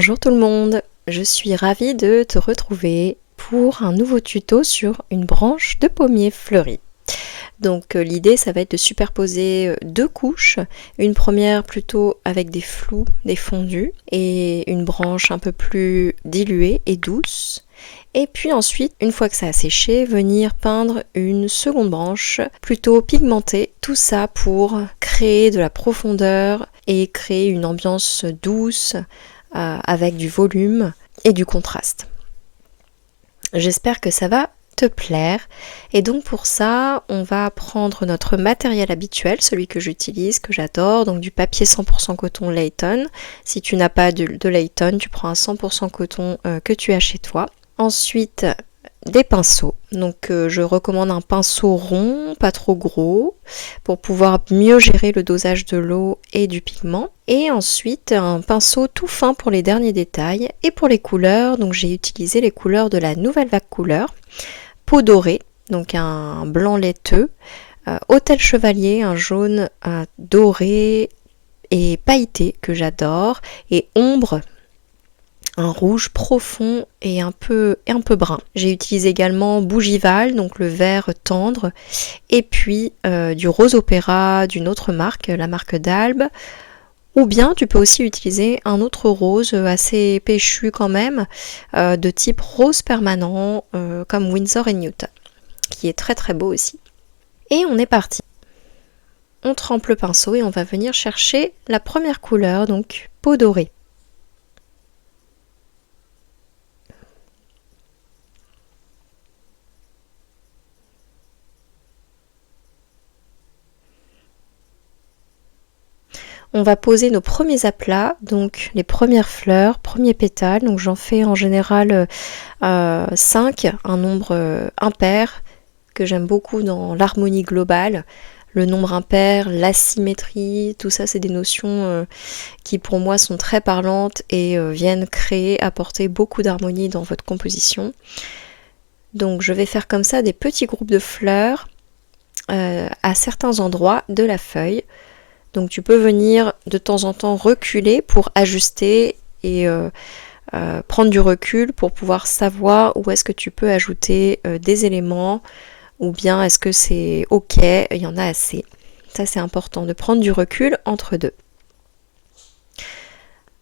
Bonjour tout le monde, je suis ravie de te retrouver pour un nouveau tuto sur une branche de pommier fleuri. Donc l'idée ça va être de superposer deux couches, une première plutôt avec des flous, des fondus et une branche un peu plus diluée et douce. Et puis ensuite, une fois que ça a séché, venir peindre une seconde branche plutôt pigmentée. Tout ça pour créer de la profondeur et créer une ambiance douce avec du volume et du contraste. J'espère que ça va te plaire. Et donc pour ça, on va prendre notre matériel habituel, celui que j'utilise, que j'adore, donc du papier 100% coton Layton. Si tu n'as pas de Layton, tu prends un 100% coton que tu as chez toi. Ensuite, des pinceaux. Donc je recommande un pinceau rond, pas trop gros, pour pouvoir mieux gérer le dosage de l'eau et du pigment. Et ensuite un pinceau tout fin pour les derniers détails. Et pour les couleurs, donc j'ai utilisé les couleurs de la Nouvelle Vague Couleur. Peau dorée, donc un blanc laiteux. Hôtel Chevalier, un jaune doré et pailleté que j'adore. Et ombre, un rouge profond et un peu brun. J'ai utilisé également Bougival, donc le vert tendre, et puis du rose opéra d'une autre marque, la marque d'Albe. Ou bien tu peux aussi utiliser un autre rose assez péchu quand même, de type rose permanent, comme Winsor & Newton, qui est très très beau aussi. Et on est parti. On trempe le pinceau et on va venir chercher la première couleur, donc peau dorée. On va poser nos premiers aplats, donc les premières fleurs, premiers pétales. Donc j'en fais en général 5, un nombre impair que j'aime beaucoup dans l'harmonie globale. Le nombre impair, l'asymétrie, tout ça c'est des notions qui pour moi sont très parlantes et viennent créer, apporter beaucoup d'harmonie dans votre composition. Donc je vais faire comme ça des petits groupes de fleurs à certains endroits de la feuille. Donc tu peux venir de temps en temps reculer pour ajuster et prendre du recul pour pouvoir savoir où est-ce que tu peux ajouter des éléments ou bien est-ce que c'est ok, il y en a assez. Ça c'est important de prendre du recul entre deux.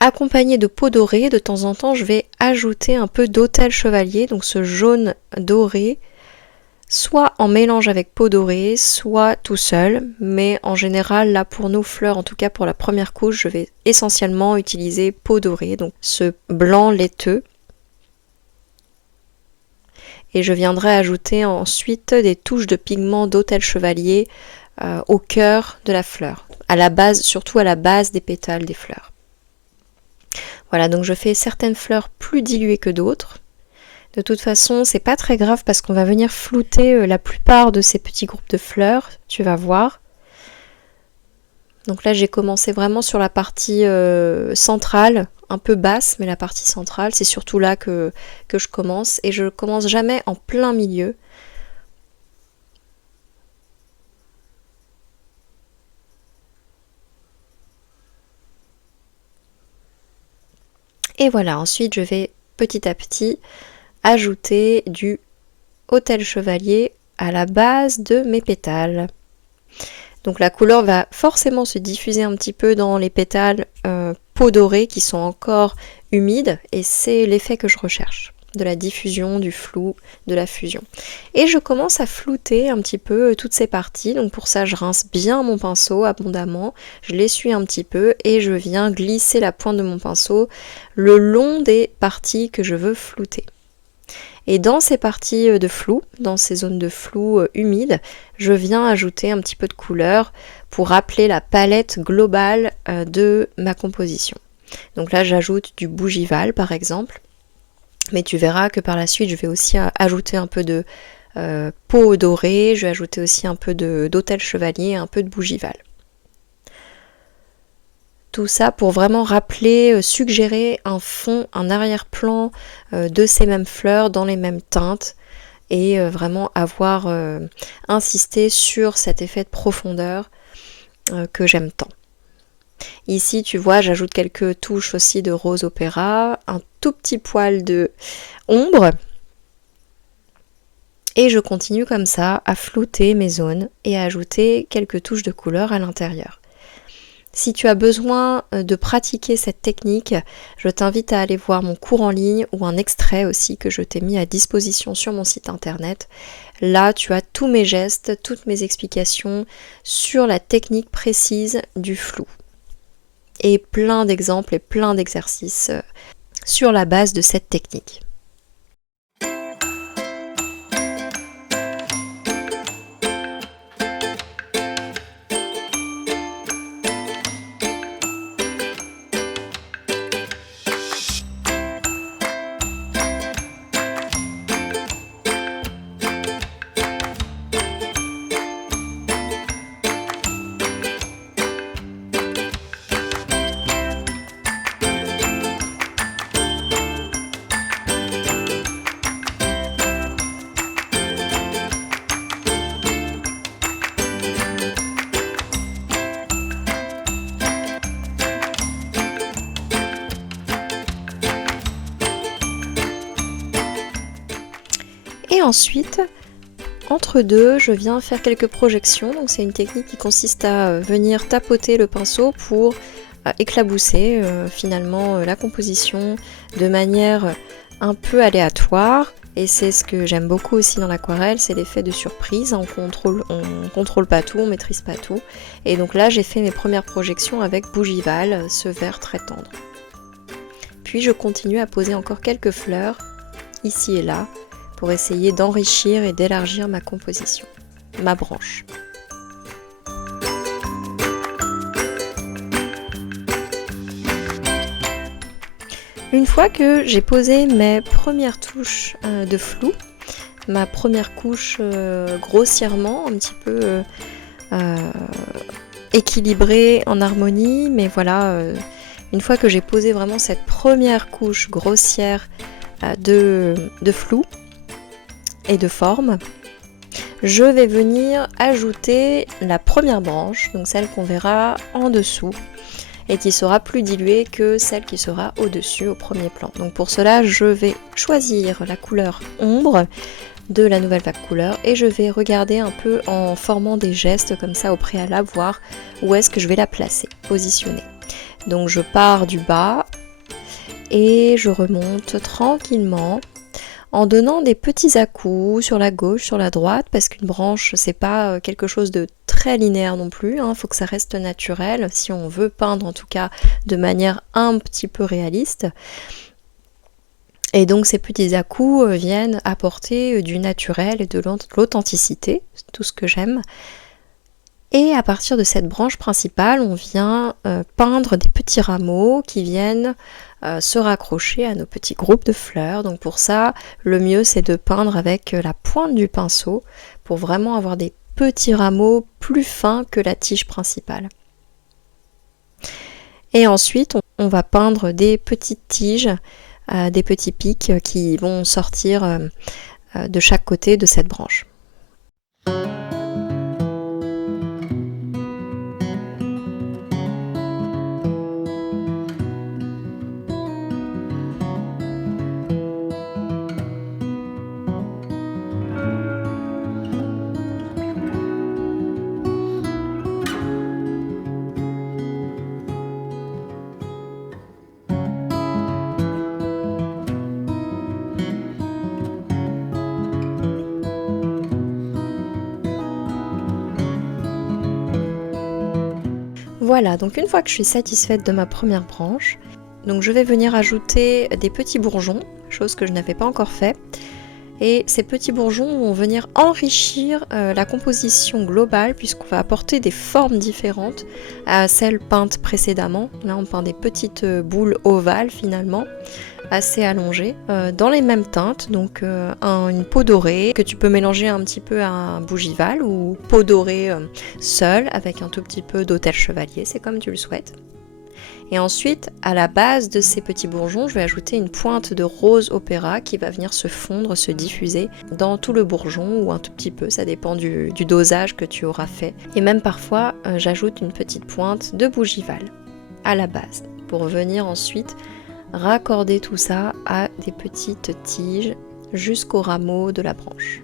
Accompagné de peau dorée, de temps en temps je vais ajouter un peu d'Hôtel Chevalier, donc ce jaune doré, soit en mélange avec peau dorée, soit tout seul, mais en général là pour nos fleurs, en tout cas pour la première couche, je vais essentiellement utiliser peau dorée, donc ce blanc laiteux. Et je viendrai ajouter ensuite des touches de pigment d'Hôtel Chevalier au cœur de la fleur, à la base, surtout à la base des pétales des fleurs. Voilà, donc je fais certaines fleurs plus diluées que d'autres. De toute façon, c'est pas très grave parce qu'on va venir flouter la plupart de ces petits groupes de fleurs, tu vas voir. Donc là, j'ai commencé vraiment sur la partie centrale, un peu basse, mais la partie centrale, c'est surtout là que je commence. Et je commence jamais en plein milieu. Et voilà, ensuite je vais petit à petit ajouter du Hôtel Chevalier à la base de mes pétales. Donc la couleur va forcément se diffuser un petit peu dans les pétales peau dorée qui sont encore humides et c'est l'effet que je recherche, de la diffusion, du flou, de la fusion. Et je commence à flouter un petit peu toutes ces parties, donc pour ça je rince bien mon pinceau abondamment, je l'essuie un petit peu et je viens glisser la pointe de mon pinceau le long des parties que je veux flouter. Et dans ces parties de flou, dans ces zones de flou humides, je viens ajouter un petit peu de couleur pour rappeler la palette globale de ma composition. Donc là, j'ajoute du Bougival par exemple, mais tu verras que par la suite, je vais aussi ajouter un peu de peau dorée, je vais ajouter aussi un peu d'Hôtel Chevalier, un peu de Bougival. Tout ça pour vraiment rappeler, suggérer un fond, un arrière-plan de ces mêmes fleurs dans les mêmes teintes et vraiment avoir insisté sur cet effet de profondeur que j'aime tant. Ici, tu vois, j'ajoute quelques touches aussi de rose opéra, un tout petit poil de ombre. Et je continue comme ça à flouter mes zones et à ajouter quelques touches de couleur à l'intérieur. Si tu as besoin de pratiquer cette technique, je t'invite à aller voir mon cours en ligne ou un extrait aussi que je t'ai mis à disposition sur mon site internet. Là, tu as tous mes gestes, toutes mes explications sur la technique précise du flou. Et plein d'exemples et plein d'exercices sur la base de cette technique. Et ensuite, entre deux, je viens faire quelques projections. Donc c'est une technique qui consiste à venir tapoter le pinceau pour éclabousser finalement la composition de manière un peu aléatoire. Et c'est ce que j'aime beaucoup aussi dans l'aquarelle, c'est l'effet de surprise. On contrôle pas tout, on maîtrise pas tout. Et donc là, j'ai fait mes premières projections avec Bougival, ce vert très tendre. Puis je continue à poser encore quelques fleurs, ici et là, pour essayer d'enrichir et d'élargir ma composition, ma branche. Une fois que j'ai posé mes premières touches de flou, ma première couche grossièrement, un petit peu équilibrée, en harmonie, mais voilà, une fois que j'ai posé vraiment cette première couche grossière de flou et de forme, je vais venir ajouter la première branche, donc celle qu'on verra en dessous et qui sera plus diluée que celle qui sera au-dessus au premier plan. Donc pour cela, je vais choisir la couleur ombre de la nouvelle vague couleur et je vais regarder un peu en formant des gestes comme ça au préalable, voir où est-ce que je vais la placer, positionner. Donc je pars du bas et je remonte tranquillement en donnant des petits à-coups sur la gauche, sur la droite, parce qu'une branche, c'est pas quelque chose de très linéaire non plus, hein. Faut que ça reste naturel, si on veut peindre en tout cas de manière un petit peu réaliste. Et donc ces petits à-coups viennent apporter du naturel et de l'authenticité, c'est tout ce que j'aime. Et à partir de cette branche principale, on vient peindre des petits rameaux qui viennent se raccrocher à nos petits groupes de fleurs. Donc pour ça, le mieux c'est de peindre avec la pointe du pinceau pour vraiment avoir des petits rameaux plus fins que la tige principale. Et ensuite, on va peindre des petites tiges, des petits pics qui vont sortir de chaque côté de cette branche. Voilà, donc une fois que je suis satisfaite de ma première branche, donc je vais venir ajouter des petits bourgeons, chose que je n'avais pas encore fait. Et ces petits bourgeons vont venir enrichir la composition globale puisqu'on va apporter des formes différentes à celles peintes précédemment. Là on peint des petites boules ovales finalement, assez allongées, dans les mêmes teintes, donc une peau dorée que tu peux mélanger un petit peu à un Bougival ou peau dorée seule avec un tout petit peu d'autel chevalier, c'est comme tu le souhaites. Et ensuite, à la base de ces petits bourgeons, je vais ajouter une pointe de rose opéra qui va venir se fondre, se diffuser dans tout le bourgeon ou un tout petit peu, ça dépend du dosage que tu auras fait. Et même parfois, j'ajoute une petite pointe de Bougival. à la base, pour venir ensuite raccorder tout ça à des petites tiges jusqu'au rameau de la branche.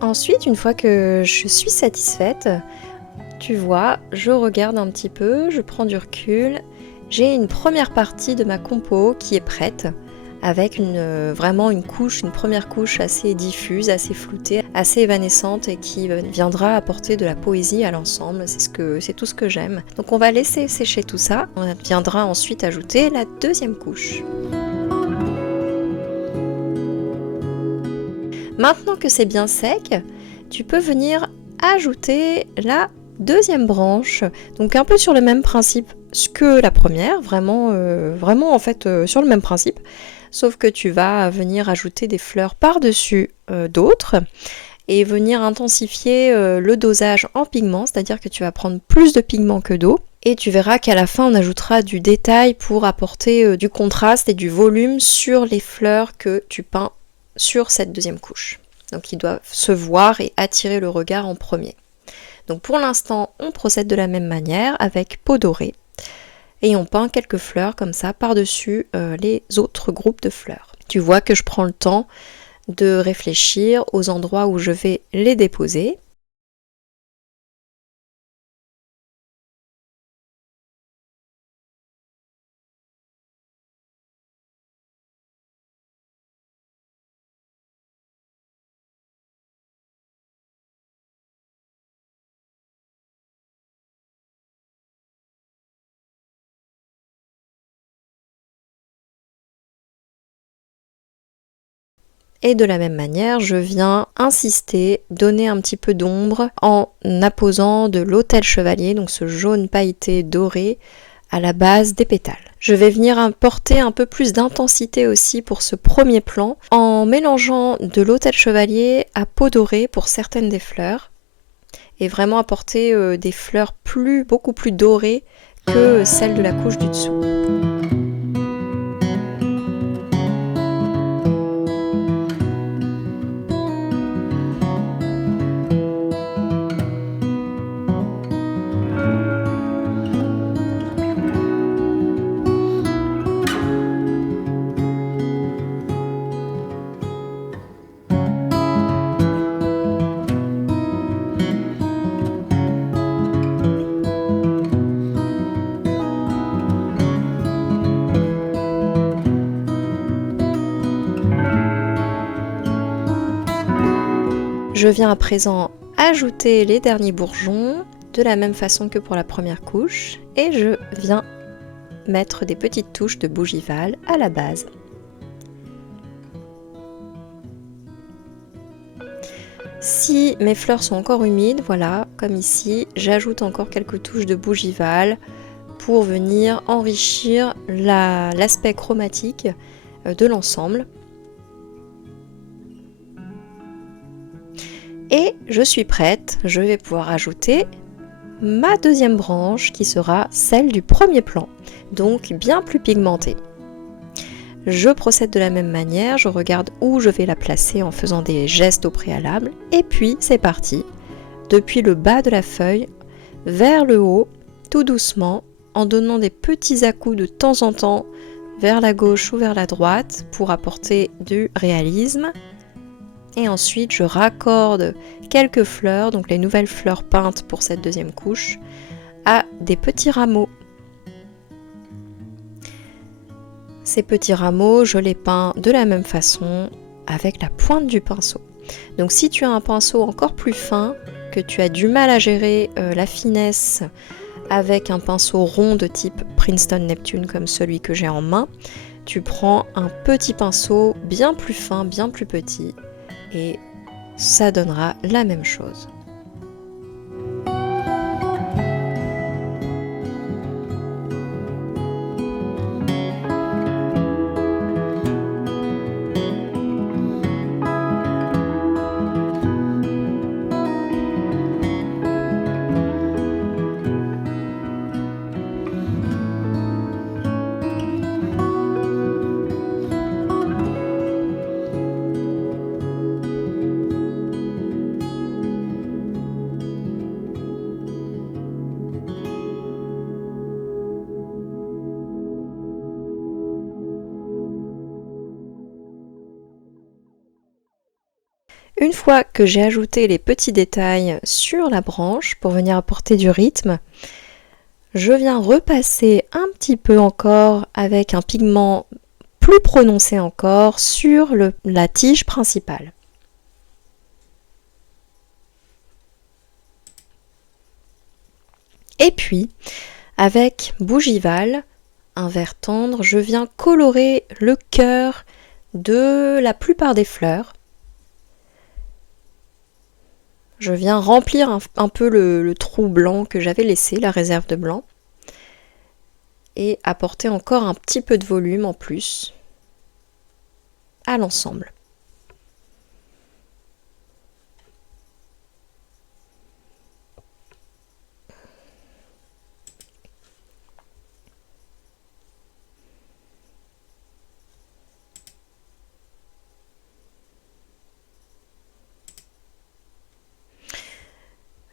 Ensuite, une fois que je suis satisfaite, tu vois, je regarde un petit peu, je prends du recul. J'ai une première partie de ma compo qui est prête, avec vraiment une première couche assez diffuse, assez floutée, assez évanescente et qui viendra apporter de la poésie à l'ensemble. C'est tout ce que j'aime. Donc on va laisser sécher tout ça. On viendra ensuite ajouter la deuxième couche. Maintenant que c'est bien sec, tu peux venir ajouter la deuxième branche, donc un peu sur le même principe que la première, vraiment en fait sur le même principe, sauf que tu vas venir ajouter des fleurs par-dessus d'autres et venir intensifier le dosage en pigments, c'est-à-dire que tu vas prendre plus de pigments que d'eau. Et tu verras qu'à la fin, on ajoutera du détail pour apporter du contraste et du volume sur les fleurs que tu peins sur cette deuxième couche. Donc ils doivent se voir et attirer le regard en premier. Donc pour l'instant, on procède de la même manière avec peau dorée. Et on peint quelques fleurs comme ça par-dessus les autres groupes de fleurs. Tu vois que je prends le temps de réfléchir aux endroits où je vais les déposer. Et de la même manière, je viens insister, donner un petit peu d'ombre en apposant de l'autel chevalier, donc ce jaune pailleté doré, à la base des pétales. Je vais venir apporter un peu plus d'intensité aussi pour ce premier plan en mélangeant de l'autel chevalier à peau dorée pour certaines des fleurs et vraiment apporter des fleurs beaucoup plus dorées que celles de la couche du dessous. Je viens à présent ajouter les derniers bourgeons de la même façon que pour la première couche et je viens mettre des petites touches de bougival à la base. Si mes fleurs sont encore humides, voilà, comme ici, j'ajoute encore quelques touches de bougival pour venir enrichir l'aspect chromatique de l'ensemble. Et je suis prête, je vais pouvoir ajouter ma deuxième branche qui sera celle du premier plan, donc bien plus pigmentée. Je procède de la même manière, je regarde où je vais la placer en faisant des gestes au préalable, et puis c'est parti, depuis le bas de la feuille vers le haut, tout doucement, en donnant des petits à-coups de temps en temps vers la gauche ou vers la droite pour apporter du réalisme. Et ensuite, je raccorde quelques fleurs, donc les nouvelles fleurs peintes pour cette deuxième couche, à des petits rameaux. Ces petits rameaux, je les peins de la même façon avec la pointe du pinceau. Donc si tu as un pinceau encore plus fin, que tu as du mal à gérer la finesse avec un pinceau rond de type Princeton Neptune comme celui que j'ai en main, tu prends un petit pinceau bien plus fin, bien plus petit, et ça donnera la même chose. Une fois que j'ai ajouté les petits détails sur la branche pour venir apporter du rythme, je viens repasser un petit peu encore avec un pigment plus prononcé encore sur la tige principale. Et puis, avec Bougival, un vert tendre, je viens colorer le cœur de la plupart des fleurs. Je viens remplir un peu le trou blanc que j'avais laissé, la réserve de blanc, et apporter encore un petit peu de volume en plus à l'ensemble.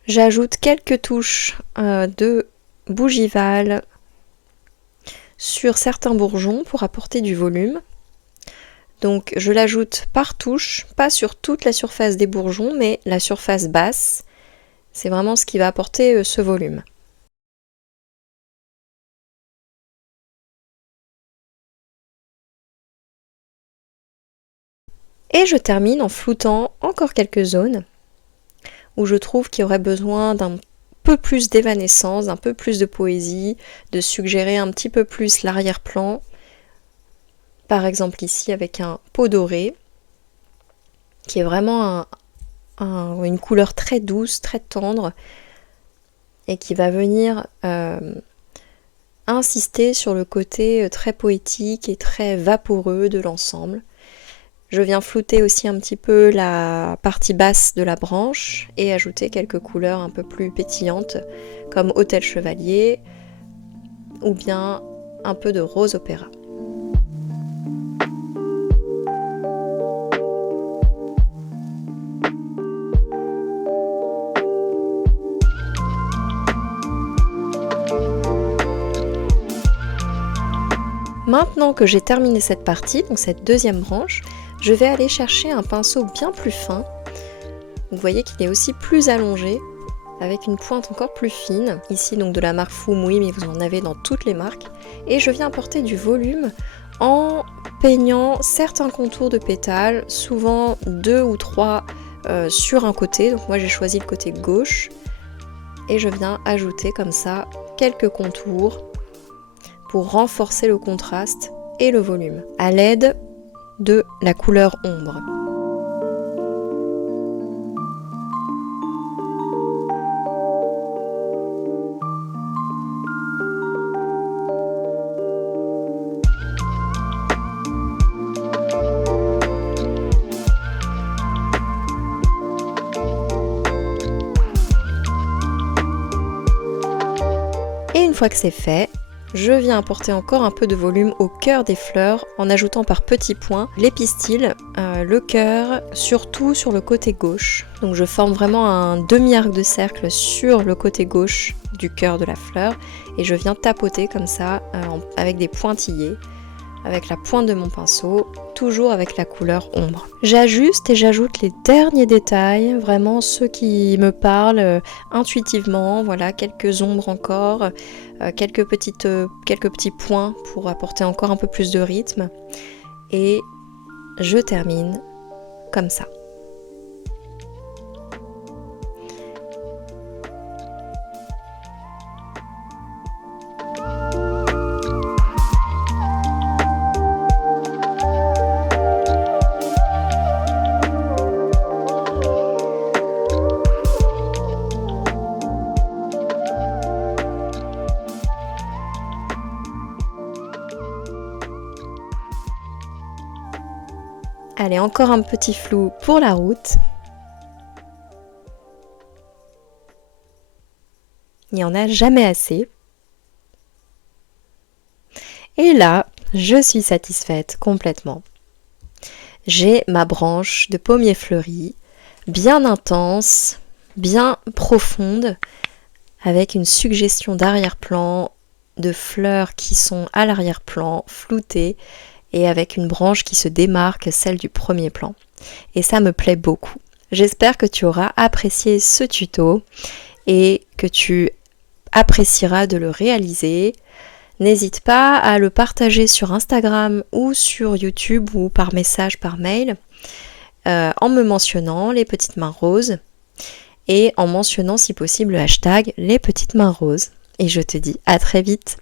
J'ajoute quelques touches de Bougival sur certains bourgeons pour apporter du volume. Donc je l'ajoute par touche, pas sur toute la surface des bourgeons, mais la surface basse. C'est vraiment ce qui va apporter ce volume. Et je termine en floutant encore quelques zones où je trouve qu'il y aurait besoin d'un peu plus d'évanescence, d'un peu plus de poésie, de suggérer un petit peu plus l'arrière-plan. Par exemple ici avec un pot doré, qui est vraiment une couleur très douce, très tendre, et qui va venir insister sur le côté très poétique et très vaporeux de l'ensemble. Je viens flouter aussi un petit peu la partie basse de la branche et ajouter quelques couleurs un peu plus pétillantes comme Hôtel Chevalier ou bien un peu de rose opéra. Maintenant que j'ai terminé cette partie, donc cette deuxième branche, je vais aller chercher un pinceau bien plus fin. Vous voyez qu'il est aussi plus allongé, avec une pointe encore plus fine. Ici donc de la marque Fumui, mais vous en avez dans toutes les marques. Et je viens apporter du volume en peignant certains contours de pétales, souvent 2 ou 3 sur un côté. Donc moi j'ai choisi le côté gauche. Et je viens ajouter comme ça quelques contours pour renforcer le contraste et le volume à l'aide de la couleur ombre. Et une fois que c'est fait, je viens apporter encore un peu de volume au cœur des fleurs en ajoutant par petits points les pistils, le cœur, surtout sur le côté gauche. Donc je forme vraiment un demi-arc de cercle sur le côté gauche du cœur de la fleur et je viens tapoter comme ça avec des pointillés, avec la pointe de mon pinceau, toujours avec la couleur ombre. J'ajuste et j'ajoute les derniers détails, vraiment ceux qui me parlent intuitivement, voilà, quelques ombres encore, quelques petits points pour apporter encore un peu plus de rythme. Et je termine comme ça. Allez, encore un petit flou pour la route. Il n'y en a jamais assez. Et là, je suis satisfaite complètement. J'ai ma branche de pommier fleuri, bien intense, bien profonde, avec une suggestion d'arrière-plan, de fleurs qui sont à l'arrière-plan, floutées, et avec une branche qui se démarque, celle du premier plan. Et ça me plaît beaucoup. J'espère que tu auras apprécié ce tuto et que tu apprécieras de le réaliser. N'hésite pas à le partager sur Instagram ou sur YouTube ou par message, par mail, en me mentionnant les petites mains roses et en mentionnant si possible le hashtag les petites mains roses. Et je te dis à très vite.